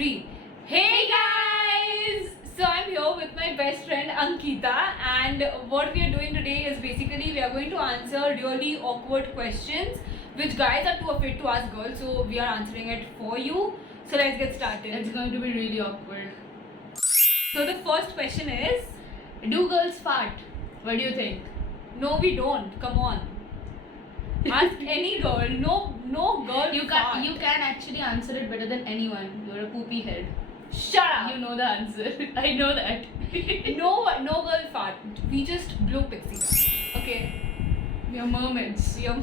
3. Hey guys! So I'm here with my best friend Ankita, and what we are doing today is basically we are going to answer really awkward questions which guys are too afraid to ask girls, so we are answering it for you. So let's get started. It's going to be really awkward. So the first question is, Do girls fart? What do you think? no we don't. Come on. Ask any girl. No girl. You fart. can actually answer it better than anyone. You're a poopy head. Shut up. You know the answer. I know that. No girl fart. We just blow pixie dust. Okay. We are mermaids. We are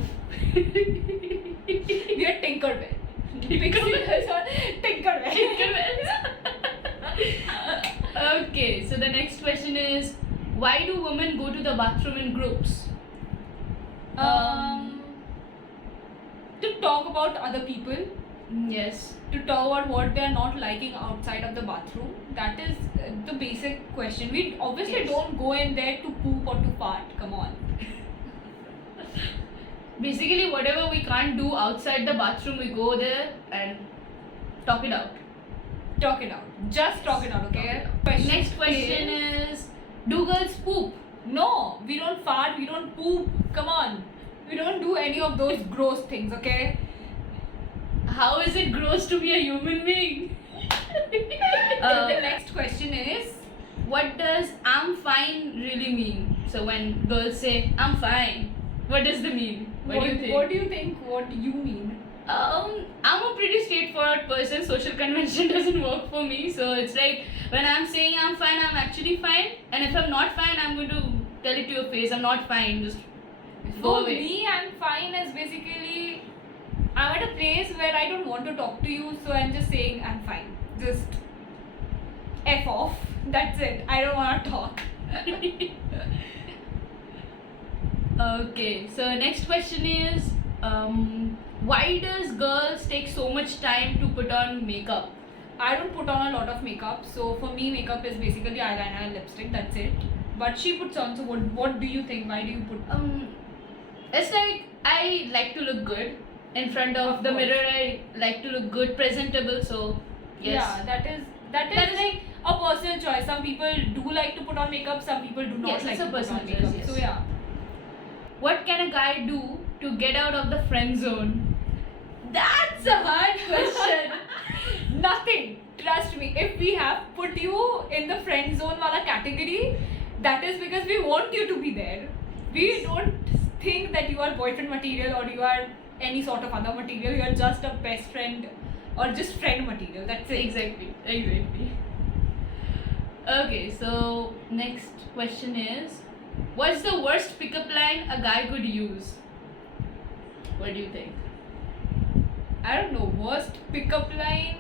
Tinkerbell. Pixie dust or Tinkerbell. Okay, so the next question is, why do women go to the bathroom in groups? To talk about other people, Yes. to talk about what they are not liking outside of the bathroom. That is the basic question. We obviously Yes. don't go in there to poop or to fart. Come on. Basically, whatever we can't do outside the bathroom, we go there and talk it out. Talk it out. Just talk it out, okay? Next question is, do girls poop? No, we don't fart, we don't poop. Come on. We don't do any of those gross things, okay? How is it gross to be a human being? The next question is, What does I'm fine really mean? So when girls say I'm fine, what does that mean? What do you think? What do you think? What you mean? I'm a pretty straightforward person. Social convention doesn't work for me. So it's like when I'm saying I'm fine, I'm actually fine. And if I'm not fine, I'm going to tell it to your face. I'm not fine. Just go For away. me, I'm fine is basically I'm at a place where I don't want to talk to you, so I'm just saying I'm fine. Just F off. That's it. I don't want to talk. Okay, so next question is, why does girls take so much time to put on makeup? I don't put on a lot of makeup, so for me, makeup is basically eyeliner and lipstick. That's it. But she puts on. So what do you think? Why do you put? It's like I like to look good in front of the course. mirror. I like to look good, presentable. So yes, Yeah, that is like a personal choice. Some people do like to put on makeup. Some people do not Yes, like it's a to put personal on choice, makeup. yes. So yeah. What can a guy do to get out of the friend zone? That's a hard question. Nothing. Trust me. If we have put you in the friend zone wala category, that is because we want you to be there. We don't think that you are boyfriend material or you are any sort of other material. You are just a best friend or just friend material. That's it. Exactly. Okay, so next question is, what's the worst pickup line a guy could use? What do you think? I don't know. Worst pickup line.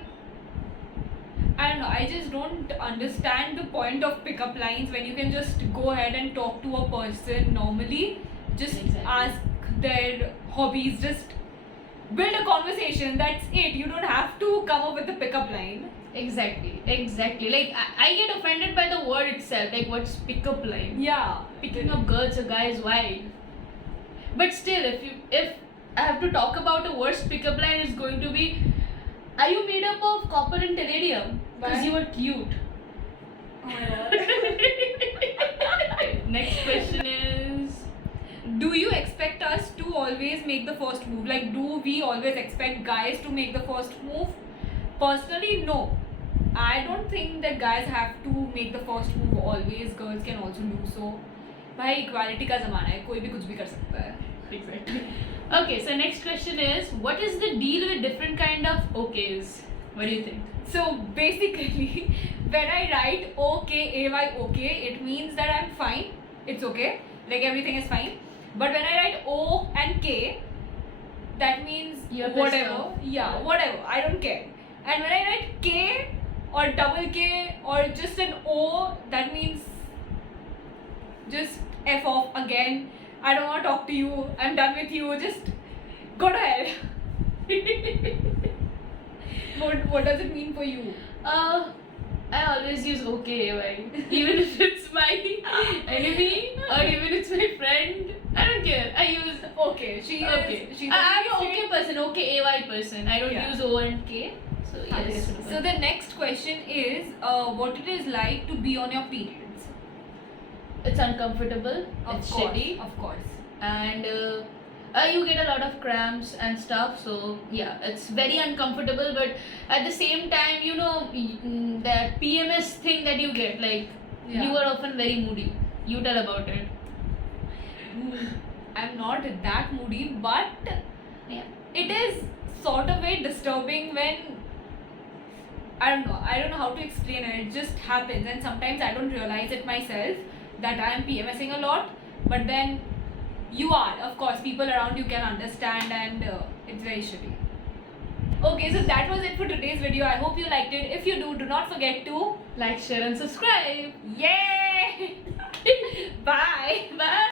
I don't know. I just don't understand the point of pickup lines when you can just go ahead and talk to a person normally. Just Exactly. ask their hobbies. Just build a conversation. That's it. You don't have to come up with a pickup line. Exactly. Like I get offended by the word itself. Like, what's pickup line? Yeah. Picking up girls or guys, why? But still, if I have to talk about a worst pickup line, it's going to be, are you made up of copper and palladium? Because Why? you are cute. Oh my god. Next question is, Do you expect us to always make the first move? Like, do we always expect guys to make the first move? Personally, no. I don't think that guys have to make the first move always. Girls can also do so. भाई equality का ज़माना है, कोई भी कुछ भी कर सकता है. exactly. Okay, so next question is, what is the deal with different kind of okays? What do you think? So basically, when I write okay, it means that I'm fine. It's okay. Like everything is fine. But when I write O and K, that means You're pissed whatever. off. Yeah, whatever. I don't care. And when I write K or double K or just an O, that means just F off again. I don't want to talk to you. I'm done with you. Just go to hell. What does it mean for you? I always use okay, even if it's my enemy or even if it's my friend. I don't care. I use Okay, okay. she's I'm an okay. okay person, okay AY person. I don't Yeah. use O and K. So So yes. So the next question is what it is like to be on your periods. It's uncomfortable. It's shitty. Of course. And you get a lot of cramps and stuff, so yeah, it's very uncomfortable, but at the same time, you know, that PMS thing that you get, like, Yeah. you are often very moody. You tell about it. I'm not that moody, but Yeah. it is sort of very disturbing when I don't know how to explain it. It just happens, and sometimes I don't realize it myself that I am PMSing a lot, but then you are, of course, people around you can understand, and it's very shitty. Okay, so that was it for today's video. I hope you liked it. If you do not forget to Like, share, and subscribe. yay. Bye. Bye.